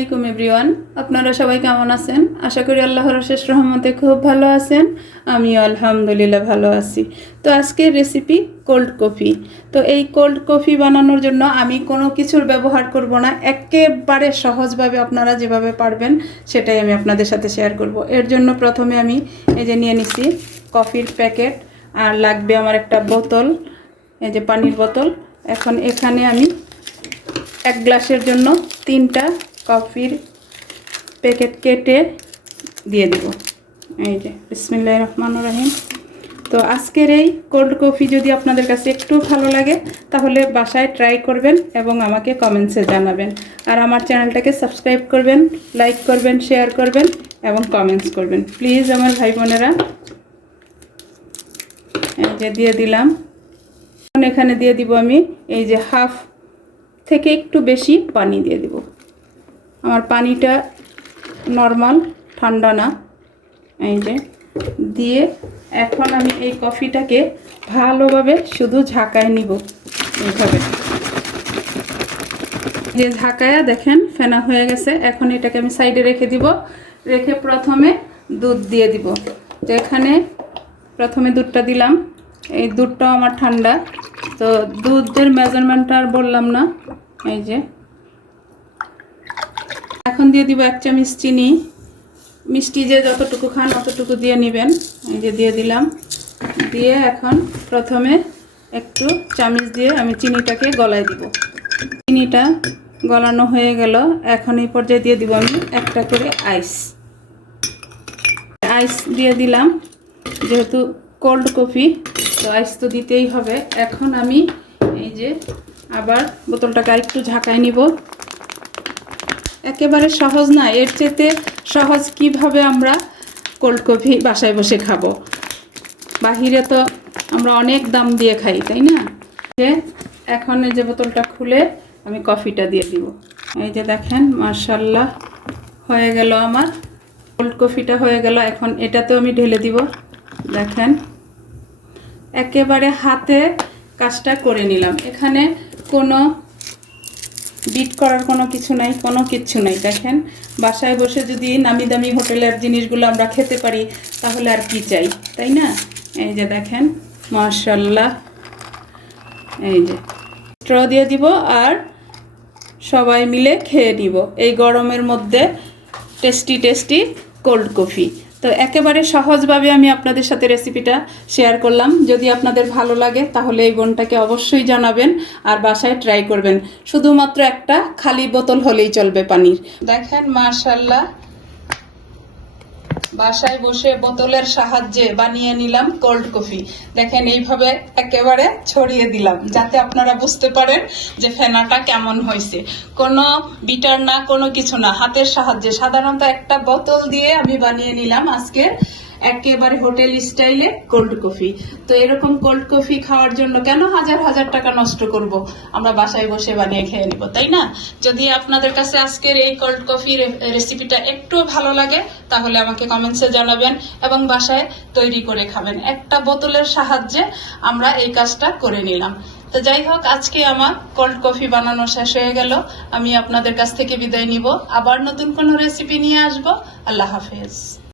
আলাইকুম এভরিওয়ান, আপনারা সবাই কেমন আছেন? আশা করি আল্লাহর অশেষ রহমতে খুব ভালো আছেন। আমি আলহামদুলিল্লাহ ভালো আছি। তো আজকের রেসিপি কোল্ড কফি। তো এই কোল্ড কফি বানানোর জন্য আমি কোনো কিছুর ব্যবহার করব না, একেবারে সহজভাবে আপনারা যেভাবে পারবেন সেটাই আমি আপনাদের সাথে শেয়ার করব। এর জন্য প্রথমে আমি এই যে নিয়ে নিছি কফির প্যাকেট, আর লাগবে আমার একটা বোতল, এই যে পানির বোতল। এখন এখানে আমি এক গ্লাসের জন্য 3টা কফির প্যাকেট কেটে দিয়ে দিব। এই যে বিসমিল্লাহির রহমানির রহিম। তো আজকের এই কোল্ড কফি যদি আপনাদের কাছে একটু ভালো লাগে তাহলে বাসায় ট্রাই করবেন এবং আমাকে কমেন্টসে জানাবেন। আর আমার চ্যানেলটাকে সাবস্ক্রাইব করবেন, লাইক করবেন, শেয়ার করবেন এবং কমেন্টস করবেন প্লিজ আমার ভাই বোনেরা। এই যে দিয়ে দিলাম। এখানে দিয়ে দিব আমি এই যে হাফ থেকে একটু বেশি পানি দিয়ে দিব। আমার পানিটা নরমাল, ঠান্ডা না। এই যে দিয়ে এখন আমি এই কফিটাকে ভালোভাবে শুধু ঝাঁকায় নিব এইভাবে। যে ঝাঁকায়া দেখেন ফেনা হয়ে গেছে। এখন এটাকে আমি সাইডে রেখে দিব। রেখে প্রথমে দুধ দিয়ে দিব। তো এখানে প্রথমে দুধটা দিলাম। এই দুধটাও আমার ঠান্ডা, তো দুধের মেজারমেন্টটা আর বললাম না। এই যে এখন দিয়ে দিব 1 চামচ চিনি। মিষ্টি যে যতটুকু খান অতটুকু দিয়ে নেবেন। এই যে দিয়ে দিলাম। দিয়ে এখন প্রথমে একটু চামচ দিয়ে আমি চিনিটাকে গলায় দিব। চিনিটা গলানো হয়ে গেল। এখন এই পর্যায়ে দিয়ে দিব আমি একটা করে আইস দিয়ে দিলাম। যেহেতু কোল্ড কফি তো আইস তো দিতেই হবে। এখন আমি এই যে আবার বোতলটাকে আরেকটু ঝাঁকায় নিব। একেবারে সহজ না, এর চেয়ে সহজ কিভাবে আমরা কোল্ড কফি বাসায় বসে খাবো। বাহিরে তো আমরা অনেক দাম দিয়ে খাই, তাই না? এখন এই যে বোতলটা খুলে আমি কফিটা দিয়ে দিব। এই যে দেখেন মাশাআল্লাহ হয়ে গেল, আমার কোল্ড কফিটা হয়ে গেল। এখন এটাতেও আমি ঢেলে দিব। দেখেন একেবারে হাতে কাজটা করে নিলাম। এখানে কোনো বিট করার কোনো কিছু নাই, কোনো কিচ্ছু নাই। দেখেন বাসায় বসে যদি নামি দামি হোটেলের জিনিসগুলো আমরা খেতে পারি তাহলে আর কি চাই, তাই না? এই যে দেখেন মাশাআল্লাহ। এই যে স্ট্র দিয়ে দিব আর সবাই মিলে খেয়ে নিব এই গরমের মধ্যে টেস্টি কোল্ড কফি। তো একেবারে সহজভাবে আমি আপনাদের সাথে রেসিপিটা শেয়ার করলাম। যদি আপনাদের ভালো লাগে তাহলে এই বোনটাকে অবশ্যই জানাবেন আর বাসায় ট্রাই করবেন। শুধুমাত্র একটা খালি বোতল হলেই চলবে পানির। দেখেন মাশাআল্লাহ বাসায় বসে বোতলের সাহায্যে বানিয়ে নিলাম কোল্ড কফি। দেখেন এইভাবে একেবারে ছড়িয়ে দিলাম যাতে আপনারা বুঝতে পারেন যে ফেনাটা কেমন হয়েছে। কোনো বিটার না, কোনো কিছু না, হাতের সাহায্যে সাধারণত একটা বোতল দিয়ে আমি বানিয়ে নিলাম আজকে একেবারে হোটেল স্টাইলে কোল্ড কফি। তো এরকম কোল্ড কফি খাওয়ার জন্য কেন হাজার হাজার টাকা নষ্ট করব? আমরা বাসায় বসে বানিয়ে খেয়ে নিব, তাই না? যদি আপনাদের কাছে আজকের এই কোল্ড কফি রেসিপিটা একটু ভালো লাগে তাহলে আমাকে কমেন্টসে জানাবেন এবং বাসায় তৈরি করে খাবেন। একটা বোতলের সাহায্যে আমরা এই কাজটা করে নিলাম। তো যাই হোক, আজকে আমার কোল্ড কফি বানানো শেষ হয়ে গেল। আমি আপনাদের কাছ থেকে বিদায় নিব। আবার নতুন কোনো রেসিপি নিয়ে আসবো। আল্লাহ হাফেজ।